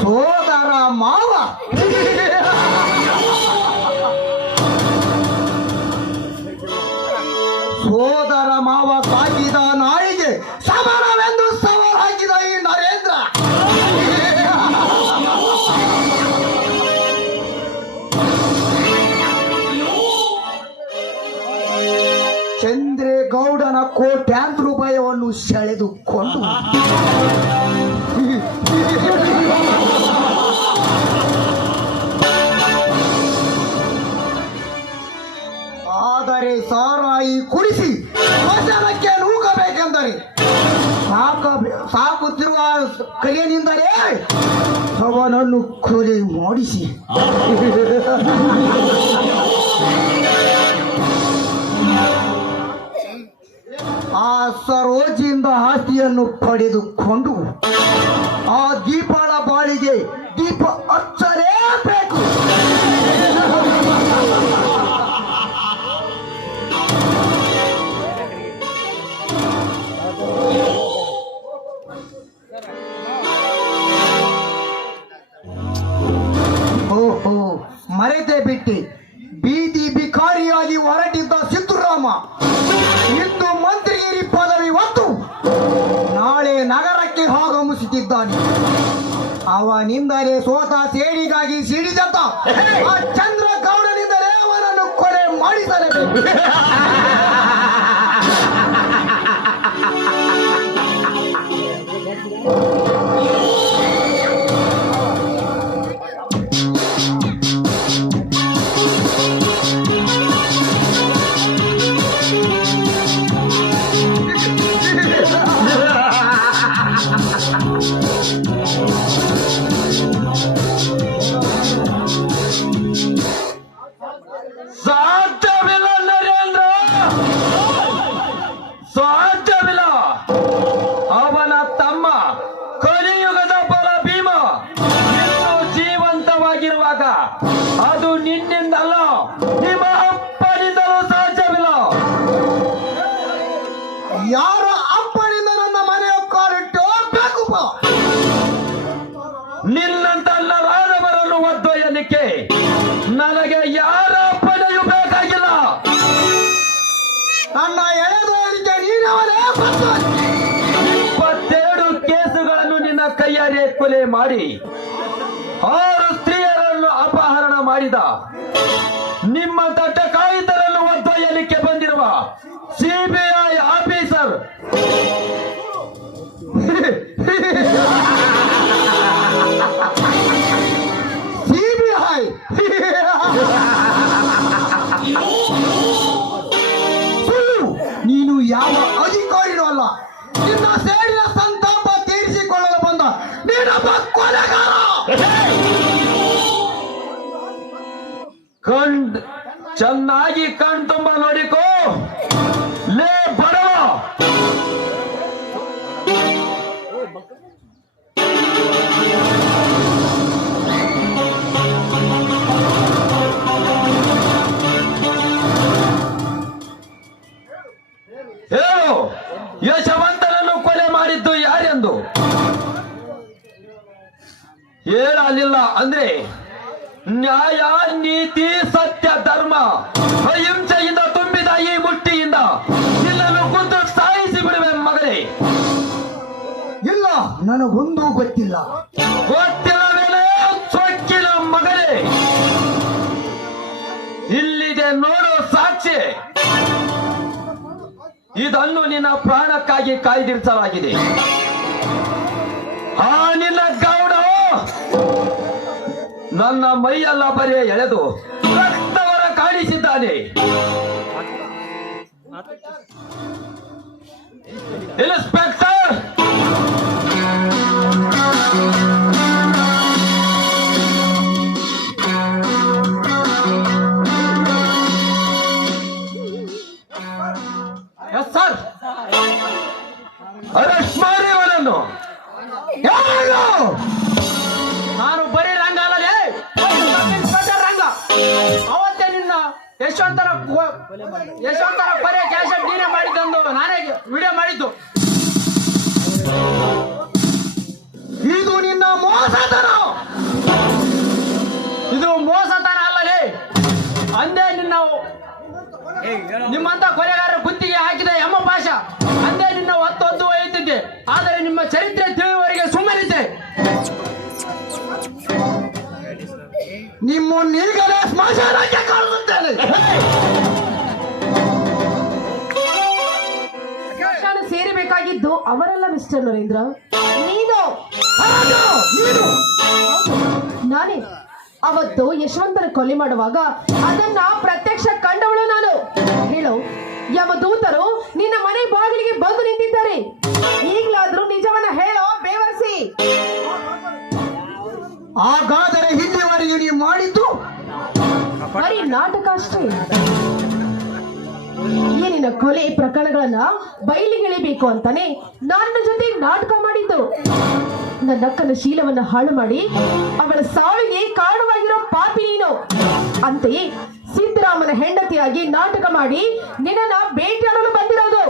ಸೋದರ ಮಾವ ಸೋದರ ಮಾವ ಸಾಕಿದ ನಾಯಿಗೆ ಸಮರವೆಂದು ಸವಾಲು ಹಾಕಿದ ಈ ನರೇಂದ್ರ ಚಂದ್ರೇಗೌಡನ ಕೋಟ್ಯಾಂತರ ರೂಪಾಯಿಯನ್ನು ಸೆಳೆದುಕೊಂಡು ಆದರೆ ಸಾರಾಯಿ ಕುಡಿಸಿ ಸ್ಮಶಾನಕ್ಕೆ ನೂಕಬೇಕೆಂದರೆ ಸಾಕುತ್ತಿರುವ ಕೈಯನಿಂದಲೇ ಅವನನ್ನು ಕೊಲೆ ಮಾಡಿಸಿ ಆ ಸರೋಜಿಯಿಂದ ಆಸ್ತಿಯನ್ನು ಪಡೆದುಕೊಂಡು ಆ ದೀಪಳ ಬಾಳಿಗೆ ದೀಪ ಹಚ್ಚಲೇಬೇಕು. ಓಹೋ, ಮರೆತೇ ಬಿಟ್ಟೆ. ಬೀದಿ ಬಿಕಾರಿಯಾಗಿ ಹೊರಟಿದ್ದ ಸಿದ್ದರಾಮ ಇಂದು ಮಂತ್ರಿಗಿರಿ ಪದವಿ ಹೊತ್ತು ನಾಳೆ ನಗರಕ್ಕೆ ಆಗಮಿಸುತ್ತಿದ್ದಾನೆ. ಅವನಿಂದಲೇ ಸೋತ ಸೇಡಿಗಾಗಿ ಸಿಡಿದಂತ ಆ ಚಂದ್ರಗೌಡನಿಂದಲೇ ಅವನನ್ನು ಕೊಲೆ ಮಾಡಿಸಲೇಬೇಕು. ಸಾಧ್ಯವಿಲ್ಲ ನರೇಂದ್ರ, ಸಾಧ್ಯವಿಲ್ಲ. ಅವನ ತಮ್ಮ ಕಲಿಯುಗದ ಬಲ ಭೀಮ ಇನ್ನೂ ಜೀವಂತವಾಗಿರುವಾಗ ಅದು ನಿನ್ನಿಂದಲ್ಲ, ನಿಮ್ಮ ಅಪ್ಪನಿಂದಲೂ ಸಾಧ್ಯವಿಲ್ಲ. ಯಾರ ಅಪ್ಪನಿಂದ ನನ್ನ ಮನೆಯ ಕಾಲಿಟ್ಟು ಹೋಗ್ಬೇಕು? ನಿನ್ನಂತ ರಾಜವರನ್ನು ಒದ್ದೊಯ್ಯಲಿಕ್ಕೆ ನನಗೆ ಯಾರ ಅಪ್ಪನೆಯೂ ಬೇಕಾಗಿಲ್ಲ. ನನ್ನ ಎಳೆದೊಯ್ಯಲಿಕ್ಕೆ ನೀನವನೇ 27 ಕೇಸುಗಳನ್ನು ನಿನ್ನ ಕೈಯಾರೆ ಕೊಲೆ ಮಾಡಿ 6 ಸ್ತ್ರೀಯರನ್ನು ಅಪಹರಣ ಮಾಡಿದ ನಿಮ್ಮ ದಟ್ಟ ಕಾಯಿತರನ್ನು ಒದ್ದೊಯ್ಯಲಿಕ್ಕೆ ಬಂದಿರುವ ಸಿಬಿಐ ಆಫೀಸರ್ ಸಿಬಿಐ ನೀನು ಯಾವ ಅಧಿಕಾರಿನೂ ಅಲ್ಲ. ನಿನ್ನ ಸೇಡಿನ ಸಂತಾಪ ತೀರಿಸಿಕೊಳ್ಳಲು ಬಂದ ನೀನೊಬ್ಬ ಕೊಲೆಗಾರ. ಚೆನ್ನಾಗಿ ಕಣ್ತುಂಬ ನೋಡಿಕೋ ಲೇ ಬಡವ. ಹೇಳು, ಯಶವಂತನನ್ನು ಕೊಲೆ ಮಾಡಿದ್ದು ಯಾರೆಂದು ಹೇಳಲಿಲ್ಲ ಅಂದ್ರೆ ನ್ಯಾಯ, ನೀತಿ, ಸತ್ಯ, ಧರ್ಮ, ಅಹಿಂಸೆಯಿಂದ ತುಂಬಿದ ಈ ಮುಷ್ಟಿಯಿಂದ ನಿನ್ನನ್ನು ಕುಂತು ಸಾಯಿಸಿ ಬಿಡುವೆ ಮಗಳೇ. ಇಲ್ಲ, ನನಗೊಂದೂ ಗೊತ್ತಿಲ್ಲ. ಗೊತ್ತಿಲ್ಲವೇನೆ ಸೊಕ್ಕಿನ ಮಗಳೇ. ಇಲ್ಲಿದೆ ನೋಡು ಸಾಕ್ಷಿ. ಇದನ್ನು ನಿನ್ನ ಪ್ರಾಣಕ್ಕಾಗಿ ಕಾಯ್ದಿರಿಸಲಾಗಿದೆ. ಆ ನಿನ್ನ ಗೌಡ ನನ್ನ ಮೈಯೆಲ್ಲ ಬರೆಯ ಎಳೆದು ರಕ್ತವರ ಕಾಣಿಸಿದ್ದಾನೆ. ಇನ್ಸ್ಪೆಕ್ಟರ್, ಸರ್, ಅರೆಸ್ಟ್ ಮಾಡಿ ಅವನನ್ನು. ನಾನು ಬರೀ ರಂಗ ಅಲ್ಲದೆ ರಂಗ. ಅವತ್ತೇ ನಿನ್ನ ಯಶವಂತರ ಯಶವಂತರ ಕೊಲೆ ಕ್ಯಾಸೆಟ್ ನೀನೇ ಮಾಡಿದ್ದು, ನಾನೇ ವಿಡಿಯೋ ಮಾಡಿದ್ದು. ಇದು ನಿನ್ನ ಮೋಸತನ. ಇದು ಮೋಸತನ ಅಲ್ಲಲೇ. ಅಂದೇ ನಿಮ್ಮಂತ ಕೊಲೆಗಾರರ ಗುತ್ತಿಗೆ ಹಾಕಿದ ಎಮ್ಮ ಭಾಷ ಅಂದೇ ನಿನ್ನ ಒತ್ತೊದ್ದು ಒಯ್ಯುತ್ತಿದ್ದೆ. ಆದರೆ ನಿಮ್ಮ ಚರಿತ್ರೆ ತಿಳಿಯುವವರೆಗೆ ಸುಮ್ಮನಿದ್ದೆ. ನಿಮ್ಮನ್ನೀಗಲೇ ಸ್ಮಶಾನಕ್ಕೆ ಕಳುಹಿಸುತ್ತೇನೆ. ಸ್ಮಶಾನ ಸೇರಬೇಕಾಗಿದ್ದು ಅವರೆಲ್ಲ ಮಿಸ್ಟರ್ ನರೇಂದ್ರ, ನೀನು. ನೀನು ನಾನೇ ಅವತ್ತು ಯಶವಂತರ ಕೊಲೆ ಮಾಡುವಾಗ ಅದನ್ನ ಪ್ರತ್ಯಕ್ಷ ಕಂಡವಳು ನಾನು. ಹೇಳು, ಯಮದೂತರು ನಿನ್ನ ಮನೆ ಬಾಗಿಲಿಗೆ ಬಂದು ನಿಂತಿದ್ದಾರೆ. ಈಗಲಾದ್ರೂ ನಿಜವನ್ನ ಹೇಳೋ ಬೇವರ್ಸಿ. ಹಾಗಾದರೆ ಇಲ್ಲಿವರೆಗೆ ನೀವು ಮಾಡಿದ್ದು ಬರೀ ನಾಟಕ ಅಷ್ಟೇ. ಏನಿನ ಕೊಲೆ ಪ್ರಕರಣಗಳನ್ನ ಬಯಲಿಗೆಳಿಬೇಕು ಅಂತಾನೆ ನನ್ನ ಜೊತೆ ನಾಟಕ ಮಾಡಿದ್ದು. ನನ್ನ ಅಕ್ಕನ ಶೀಲವನ್ನ ಹಾಳು ಮಾಡಿ ಅವಳ ಸಾವಿಗೆ ಕಾರಣವಾಗಿರೋ ಪಾಪಿ ನೀನು. ಅಂತೆಯೇ ಸಿದ್ದರಾಮನ ಹೆಂಡತಿಯಾಗಿ ನಾಟಕ ಮಾಡಿ ನಿನ್ನ ಭೇಟಿಯಾಡಲು ಬಂದಿರೋದು.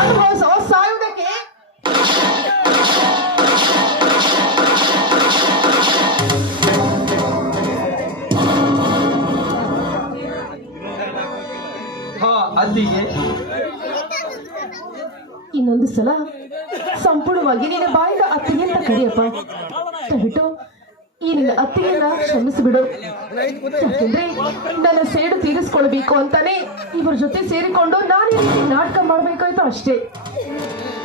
ಅನುಭವಿಸೋ ಸಾಯುವುದಕ್ಕೆ. ಹಾ, ಅಲ್ಲಿಗೆ ಇನ್ನೊಂದು ಸಲ ಸಂಪೂರ್ಣವಾಗಿ ನಿನ್ನ ಬಾಯಿಂದ ಅತ್ತಿಗೆ ಅಂತ ಕರಿಯಪ್ಪ. ದಯವಿಟ್ಟು ಈ ನಿನ್ನ ಅತ್ತಿಗೆಯನ್ನ ಕ್ಷಮಿಸಿಬಿಡು. ಯಾಕೆಂದ್ರೆ ನನ್ನ ಸೇಡು ತೀರಿಸ್ಕೊಳ್ಬೇಕು ಅಂತಾನೆ ಇವ್ರ ಜೊತೆ ಸೇರಿಕೊಂಡು ನಾನು ಈ ರೀತಿ ನಾಟಕ ಮಾಡ್ಬೇಕಾಯ್ತು ಅಷ್ಟೇ.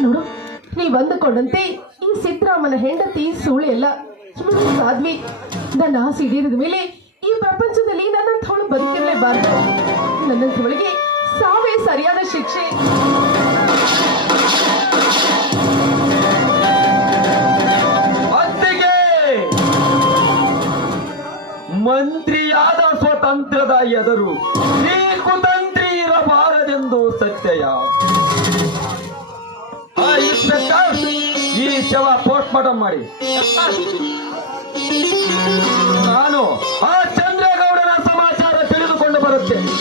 ನೋಡು, ನೀವ್ ಅಂದುಕೊಂಡಂತೆ ಈ ಸಿದ್ದರಾಮನ ಹೆಂಡತಿ ಸುಳ್ಳು ಎಲ್ಲ ಸಾಧ್ವಿ. ನನ್ನ ಆಸೆ ಈಡೇರಿದ ಮೇಲೆ ಈ ಪ್ರಪಂಚದಲ್ಲಿ ನನ್ನಂಥವಳು ಬದುಕಿರಲೇಬಾರದು. ನನ್ನಂಥವಳಿಗೆ ಸಾವೇ ಸರಿಯಾದ ಶಿಕ್ಷೆ. ಅತ್ತಿಗೆ ಮಂತ್ರಿಯಾದ ಸ್ವತಂತ್ರದ ಎದುರು ಈ ಕುತಂತ್ರಿ ಇರಬಾರದೆಂದು ಸತ್ಯಯ. ಇನ್ಸ್ಪೆಕ್ಟರ್, ಈ ಶವ ಪೋಸ್ಟ್ ಮಾರ್ಟಮ್ ಮಾಡಿ. ನಾನು ಆ ಚಂದ್ರೇಗೌಡನ ಸಮಾಚಾರ ತಿಳಿದುಕೊಂಡು ಬರುತ್ತೇನೆ.